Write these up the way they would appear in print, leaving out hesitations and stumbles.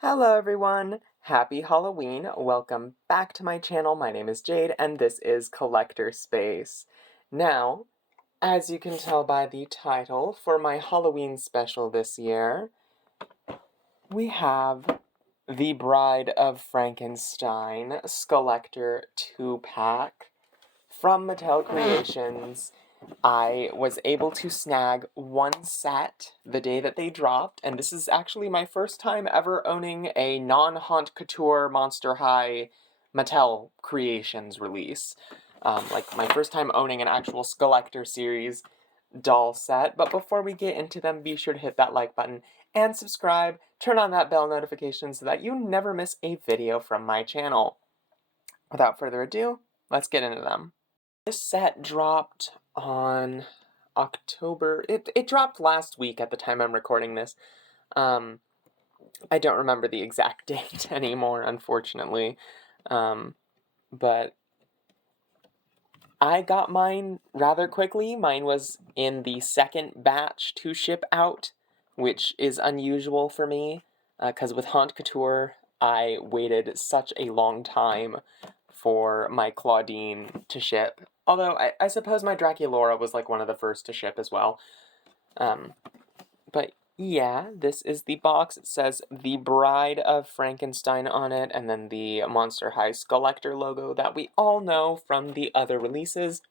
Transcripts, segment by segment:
Hello everyone! Happy Halloween! Welcome back to my channel. My name is Jade and this is Collector Space. Now, as you can tell by the title, for my Halloween special this year, we have the Bride of Frankenstein Skullector 2-pack from Mattel Creations. I was able to snag one set the day that they dropped, and this is actually my first time ever owning a non-Haute Couture Monster High Mattel Creations release. Like, my first time owning an actual Skullector series doll set. But before we get into them, be sure to hit that like button and subscribe. Turn on that bell notification so that you never miss a video from my channel. Without further ado, let's get into them. This set dropped on October. It dropped last week at the time I'm recording this. I don't remember the exact date anymore, unfortunately. But I got mine rather quickly. Mine was in the second batch to ship out, which is unusual for me, because with Haute Couture, I waited such a long time for my Claudine to ship. Although, I suppose my Draculaura was like one of the first to ship as well. But yeah, this is the box. It says The Bride of Frankenstein on it, and then the Monster High Skullector logo that we all know from the other releases.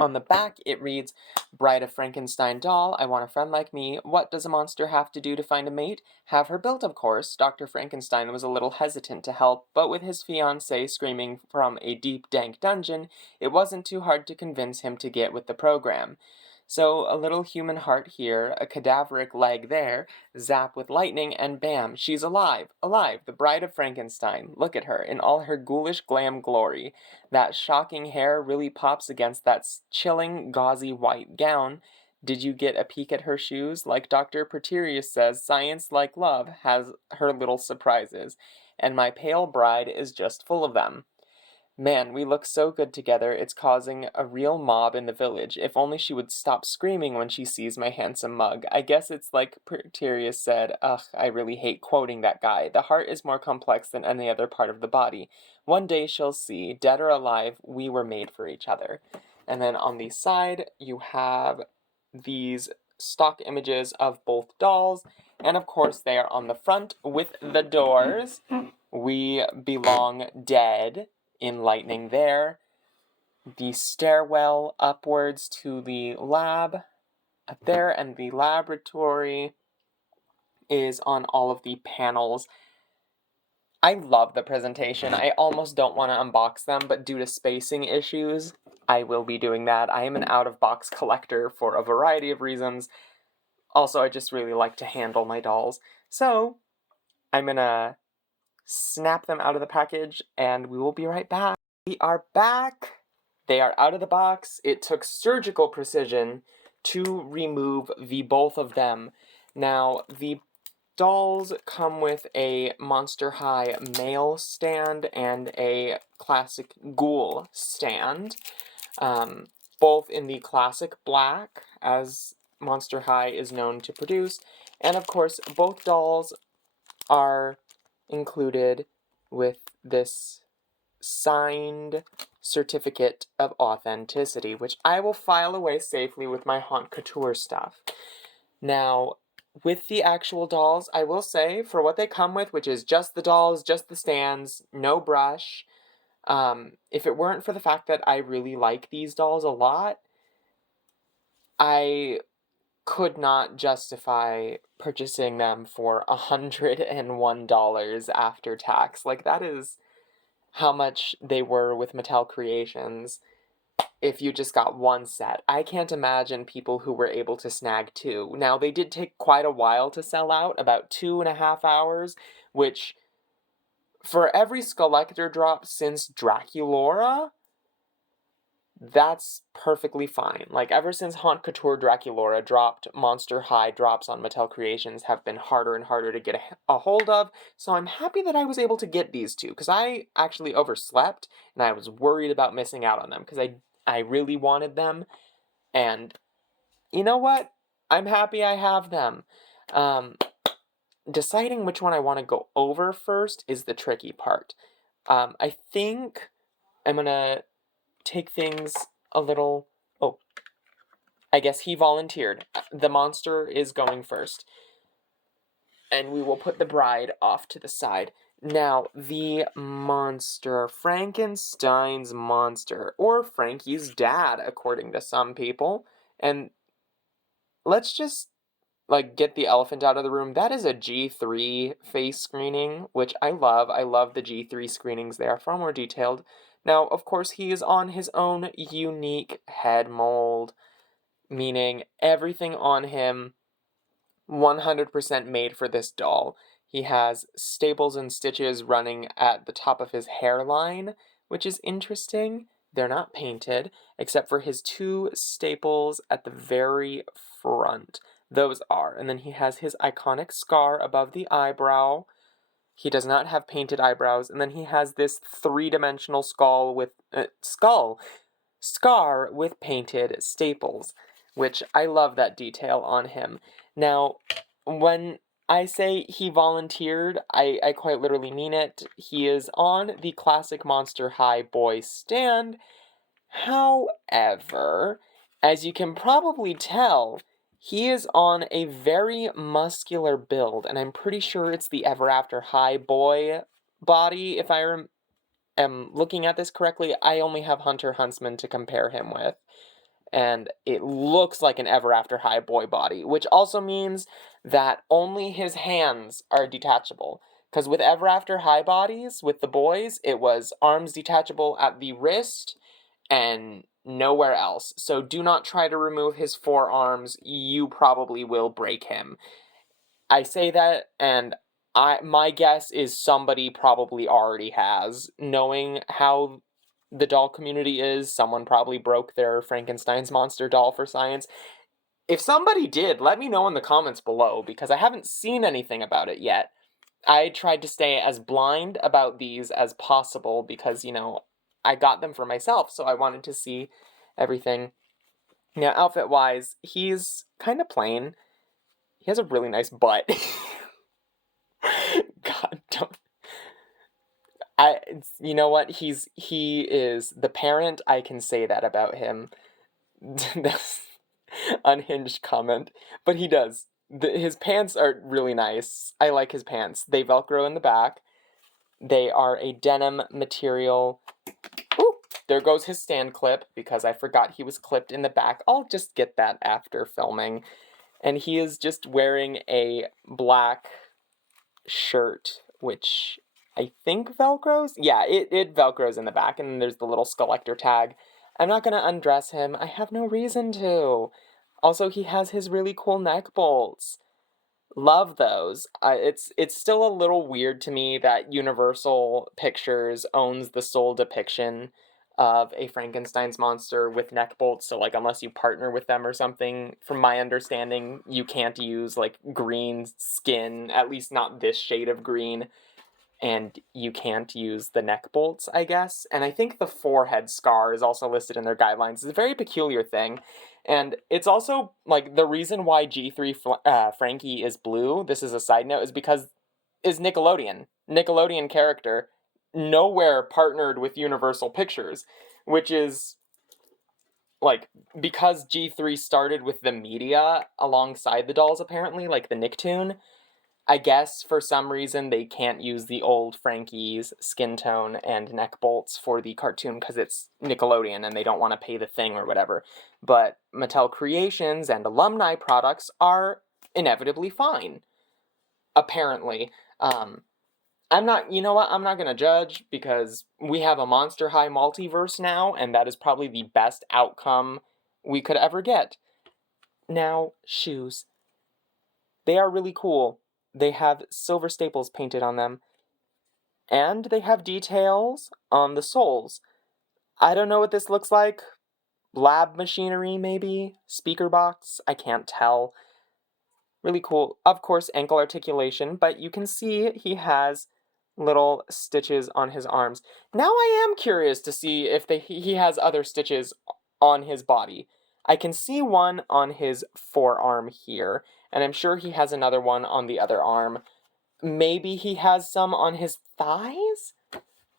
On the back, it reads, Bride of Frankenstein doll, I want a friend like me. What does a monster have to do to find a mate? Have her built, of course. Dr. Frankenstein was a little hesitant to help, but with his fiancée screaming from a deep, dank dungeon, it wasn't too hard to convince him to get with the program. So, a little human heart here, a cadaveric leg there, zap with lightning, and bam, she's alive! Alive! The Bride of Frankenstein. Look at her, in all her ghoulish glam glory. That shocking hair really pops against that chilling, gauzy white gown. Did you get a peek at her shoes? Like Dr. Preterius says, science, like love, has her little surprises. And my pale bride is just full of them. Man, we look so good together, it's causing a real mob in the village. If only she would stop screaming when she sees my handsome mug. I guess it's like Preterius said, ugh, I really hate quoting that guy. The heart is more complex than any other part of the body. One day she'll see, dead or alive, we were made for each other. And then on the side, you have these stock images of both dolls, and of course they are on the front with the doors. We belong dead in lightning there. The stairwell upwards to the lab up there, and the laboratory is on all of the panels. I love the presentation. I almost don't want to unbox them, but due to spacing issues, I will be doing that. I am an out-of-box collector for a variety of reasons. Also, I just really like to handle my dolls. So, I'm gonna snap them out of the package, and we will be right back. We are back! They are out of the box. It took surgical precision to remove the both of them. Now, the dolls come with a Monster High male stand and a classic ghoul stand. Both in the classic black, as Monster High is known to produce. And of course, both dolls are included with this signed certificate of authenticity, which I will file away safely with my Haute Couture stuff. Now, with the actual dolls, I will say, for what they come with, which is just the dolls, just the stands, no brush, if it weren't for the fact that I really like these dolls a lot, I could not justify purchasing them for $101 after tax. Like, that is how much they were with Mattel Creations if you just got one set. I can't imagine people who were able to snag two. Now, they did take quite a while to sell out, about 2.5 hours, which, for every Skullector drop since Draculaura, that's perfectly fine. Like, ever since Haute Couture Draculaura dropped, Monster High drops on Mattel Creations have been harder and harder to get a hold of, so I'm happy that I was able to get these two, because I actually overslept, and I was worried about missing out on them, because I really wanted them, and you know what? I'm happy I have them. deciding which one I want to go over first is the tricky part. I think I'm gonna take things a little. Oh, I guess he volunteered. The monster is going first. And we will put the bride off to the side. Now, the monster, Frankenstein's monster, or Frankie's dad, according to some people. And let's just, like, get the elephant out of the room. That is a G3 face screening, which I love. I love the G3 screenings. They are far more detailed. Now, of course, he is on his own unique head mold, meaning everything on him 100% made for this doll. He has staples and stitches running at the top of his hairline, which is interesting. They're not painted, except for his 2 staples at the very front. Those are. And then he has his iconic scar above the eyebrow. He does not have painted eyebrows. And then he has this 3-dimensional skull with scar with painted staples, which I love that detail on him. Now, when I say he volunteered, I quite literally mean it. He is on the classic Monster High boy stand. However, as you can probably tell, he is on a very muscular build, and I'm pretty sure it's the Ever After High boy body. If I am looking at this correctly, I only have Hunter Huntsman to compare him with. And it looks like an Ever After High boy body, which also means that only his hands are detachable. Because with Ever After High bodies, with the boys, it was arms detachable at the wrist and nowhere else. So do not try to remove his forearms, you probably will break him. I say that, and my guess is somebody probably already has. Knowing how the doll community is, someone probably broke their Frankenstein's monster doll for science. If somebody did, let me know in the comments below, because I haven't seen anything about it yet. I tried to stay as blind about these as possible because, I got them for myself, so I wanted to see everything. Now, outfit-wise, he's kind of plain. He has a really nice butt. God, don't. You know what? He is the parent. I can say that about him. That's unhinged comment, but he does. His pants are really nice. I like his pants. They Velcro in the back. They are a denim material. Ooh, there goes his stand clip because I forgot he was clipped in the back. I'll just get that after filming. And he is just wearing a black shirt, which I think Velcros? Yeah, it Velcros in the back, and then there's the little Skullector tag. I'm not gonna undress him. I have no reason to. Also, he has his really cool neck bolts. Love those. It's still a little weird to me that Universal Pictures owns the sole depiction of a Frankenstein's monster with neck bolts, so, like, unless you partner with them or something, from my understanding, you can't use, like, green skin, at least not this shade of green, and you can't use the neck bolts, I guess. And I think the forehead scar is also listed in their guidelines. It's a very peculiar thing. And it's also, like, the reason why G3 Frankie is blue, this is a side note, is because is Nickelodeon. Nickelodeon character, nowhere partnered with Universal Pictures, which is, like, because G3 started with the media alongside the dolls, apparently, like the Nicktoon, I guess for some reason they can't use the old Frankie's skin tone and neck bolts for the cartoon because it's Nickelodeon and they don't want to pay the thing or whatever. But Mattel Creations and alumni products are inevitably fine. Apparently. I'm not, you know what, I'm not gonna judge because we have a Monster High multiverse now, and that is probably the best outcome we could ever get. Now, shoes. They are really cool. They have silver staples painted on them. And they have details on the soles. I don't know what this looks like. Lab machinery, maybe? Speaker box? I can't tell. Really cool. Of course, ankle articulation, but you can see he has little stitches on his arms. Now I am curious to see if he has other stitches on his body. I can see one on his forearm here, and I'm sure he has another one on the other arm. maybe he has some on his thighs?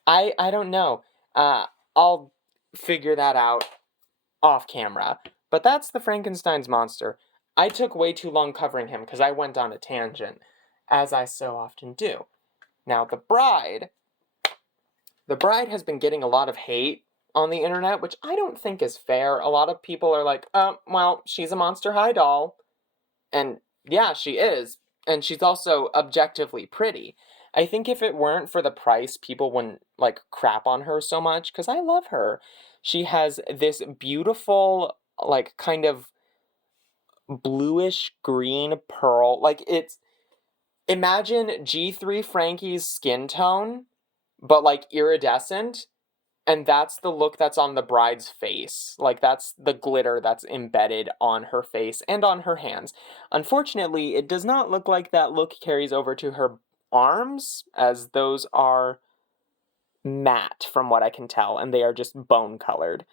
I don't know. I'll figure that out off camera. But that's the Frankenstein's monster. I took way too long covering him because I went on a tangent, as I so often do. Now, the bride has been getting a lot of hate on the internet, which I don't think is fair. A lot of people are like, well, she's a Monster High doll. And yeah, she is. And she's also objectively pretty. I think if it weren't for the price, people wouldn't, like, crap on her so much, because I love her. She has this beautiful, like, kind of bluish green pearl. Like, imagine G3 Frankie's skin tone, but, like, iridescent. And that's the look that's on the bride's face. Like, that's the glitter that's embedded on her face and on her hands. Unfortunately, it does not look like that look carries over to her arms, as those are matte from what I can tell, and they are just bone colored.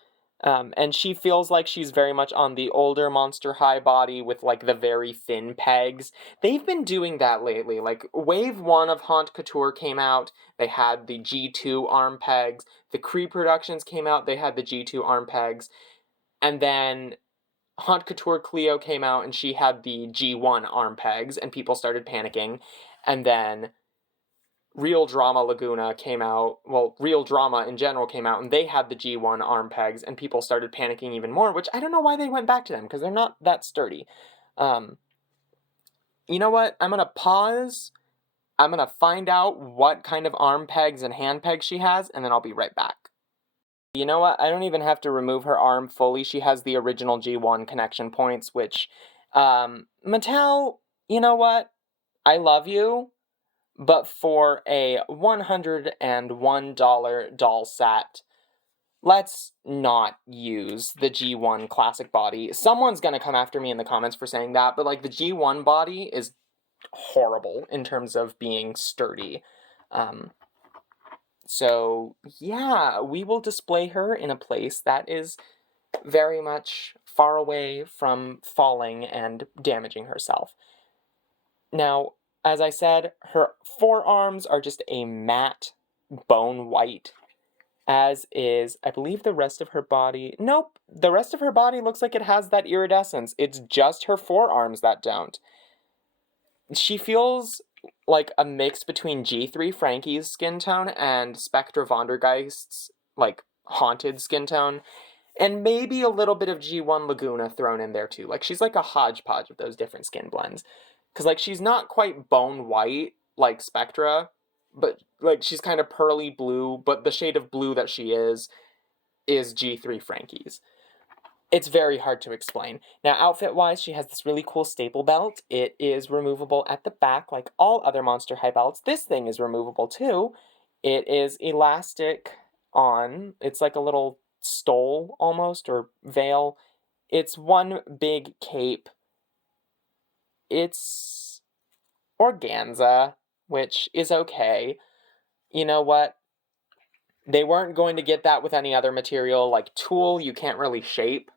And she feels like she's very much on the older Monster High body with, like, the very thin pegs. They've been doing that lately. Like, Wave 1 of Haunt Couture came out, they had the G2 arm pegs. The Cree Productions came out, they had the G2 arm pegs. And then Haunt Couture Cleo came out, and she had the G1 arm pegs, and people started panicking. And then Real Drama Laguna came out, well, Real Drama in general came out, and they had the G1 arm pegs, and people started panicking even more, which I don't know why they went back to them, because they're not that sturdy. You know what? I'm gonna pause. I'm gonna find out what kind of arm pegs and hand pegs she has, and then I'll be right back. You know what? I don't even have to remove her arm fully. She has the original G1 connection points, which, Mattel, you know what? I love you. But for a $101 doll set, let's not use the G1 classic body. Someone's gonna come after me in the comments for saying that, but, like, the G1 body is horrible in terms of being sturdy. So yeah, we will display her in a place that is very much far away from falling and damaging herself. Now, as I said, her forearms are just a matte bone white, as is, I believe, the rest of her body. Nope, the rest of her body looks like it has that iridescence. It's just her forearms that don't. She feels like a mix between G3 Frankie's skin tone and Spectra Vondergeist's, like, haunted skin tone. And maybe a little bit of G1 Laguna thrown in there too. Like, she's like a hodgepodge of those different skin blends. Because, like, she's not quite bone white like Spectra, but, like, she's kind of pearly blue, but the shade of blue that she is G3 Frankie's. It's very hard to explain. Now, outfit-wise, she has this really cool staple belt. It is removable at the back, like all other Monster High belts. This thing is removable, too. It is elastic on. It's like a little stole, almost, or veil. It's one big cape. It's organza, which is okay. You know what? They weren't going to get that with any other material. Like tulle, you can't really shape.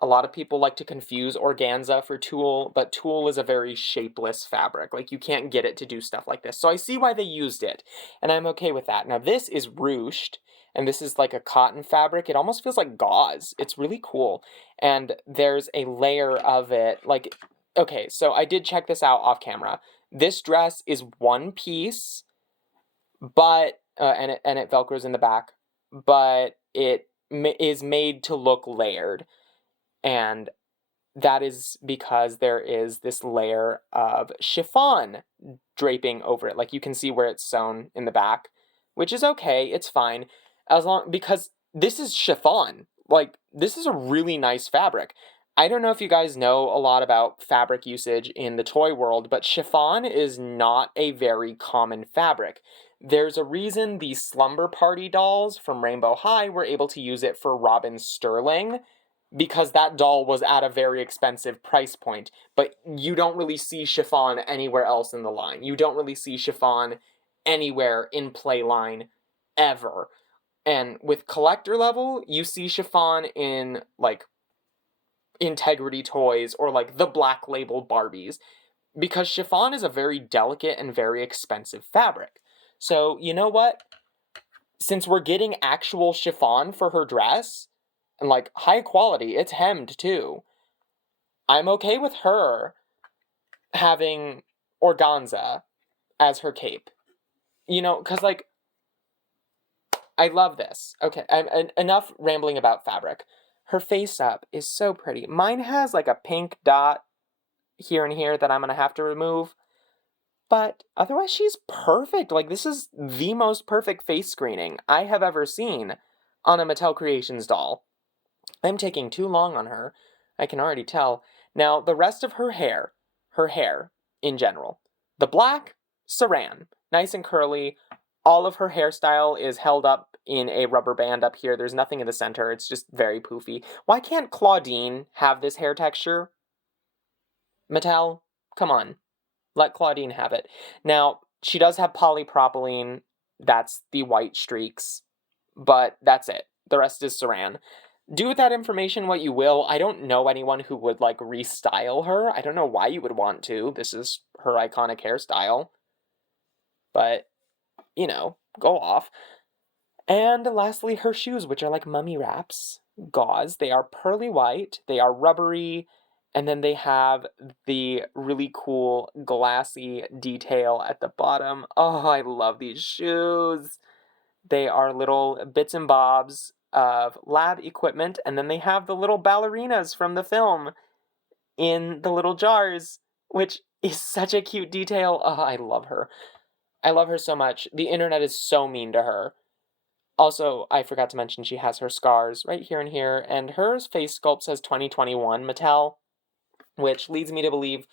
A lot of people like to confuse organza for tulle, but tulle is a very shapeless fabric. Like, you can't get it to do stuff like this. So I see why they used it, and I'm okay with that. Now, this is ruched, and this is like a cotton fabric. It almost feels like gauze. It's really cool. And there's a layer of it. Like, okay, so I did check this out off camera. This dress is one piece, but, and it Velcros in the back, but it is made to look layered. And that is because there is this layer of chiffon draping over it. Like, you can see where it's sewn in the back, which is okay. It's fine. Because this is chiffon. Like, this is a really nice fabric. I don't know if you guys know a lot about fabric usage in the toy world, but chiffon is not a very common fabric. There's a reason the Slumber Party dolls from Rainbow High were able to use it for Robin Sterling, because that doll was at a very expensive price point. But you don't really see chiffon anywhere else in the line. You don't really see chiffon anywhere in Playline ever. And with collector level, you see chiffon in, like, Integrity Toys or, like, the Black Label Barbies. because chiffon is a very delicate and very expensive fabric. So, you know what? Since we're getting actual chiffon for her dress, and like high quality, it's hemmed too, I'm okay with her having organza as her cape. You know, because like, I love this. Okay, enough rambling about fabric. Her face up is so pretty. Mine has like a pink dot here and here that I'm gonna have to remove. But otherwise, she's perfect. Like, this is the most perfect face screening I have ever seen on a Mattel Creations doll. I'm taking too long on her. I can already tell. Now, the rest of her hair in general. The black, saran. Nice and curly. All of her hairstyle is held up in a rubber band up here. There's nothing in the center. It's just very poofy. Why can't Claudine have this hair texture? Mattel, come on. Let Claudine have it. Now, she does have polypropylene. That's the white streaks. But that's it. The rest is saran. Do with that information what you will. I don't know anyone who would, like, restyle her. I don't know why you would want to. This is her iconic hairstyle. But, you know, go off. And lastly, her shoes, which are like mummy wraps. Gauze. They are pearly white. They are rubbery. And then they have the really cool glassy detail at the bottom. Oh, I love these shoes. They are little bits and bobs of lab equipment, and then they have the little ballerinas from the film in the little jars, which is such a cute detail. Oh, I love her. I love her so much. The internet is so mean to her. Also, I forgot to mention she has her scars right here and here, and her face sculpt says 2021 Mattel, which leads me to believe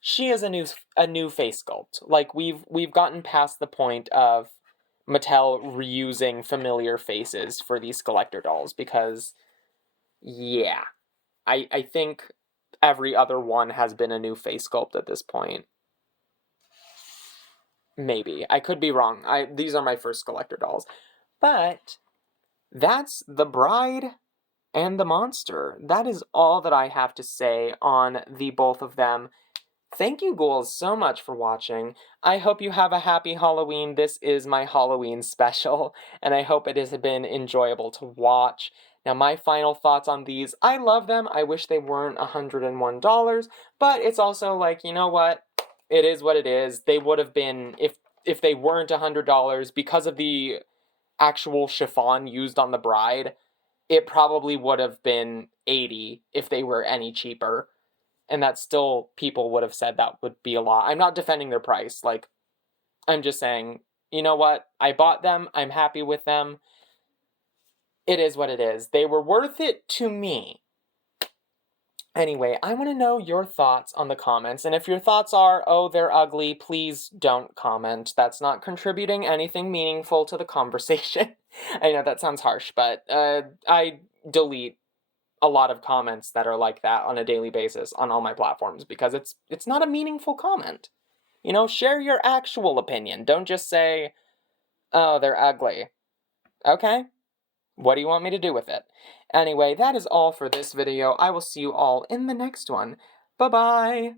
she is a new face sculpt. Like we've gotten past the point of Mattel reusing familiar faces for these collector dolls because yeah, I think every other one has been a new face sculpt at this point. Maybe. I could be wrong. These are my first collector dolls. But that's the Bride and the Monster. That is all that I have to say on the both of them. Thank you, ghouls, so much for watching. I hope you have a happy Halloween. This is my Halloween special, and I hope it has been enjoyable to watch. Now, my final thoughts on these, I love them. I wish they weren't $101, but it's also like, you know what? It is what it is. They would have been, if they weren't $100, because of the actual chiffon used on the bride, it probably would have been 80 if they were any cheaper. And that still, people would have said that would be a lot. I'm not defending their price. Like, I'm just saying, you know what? I bought them. I'm happy with them. It is what it is. They were worth it to me. Anyway, I want to know your thoughts on the comments. And if your thoughts are, oh, they're ugly, please don't comment. That's not contributing anything meaningful to the conversation. I know that sounds harsh, but I delete a lot of comments that are like that on a daily basis on all my platforms because it's not a meaningful comment. You know, share your actual opinion. Don't just say, "Oh, they're ugly." Okay? What do you want me to do with it? Anyway, that is all for this video. I will see you all in the next one. Bye-bye!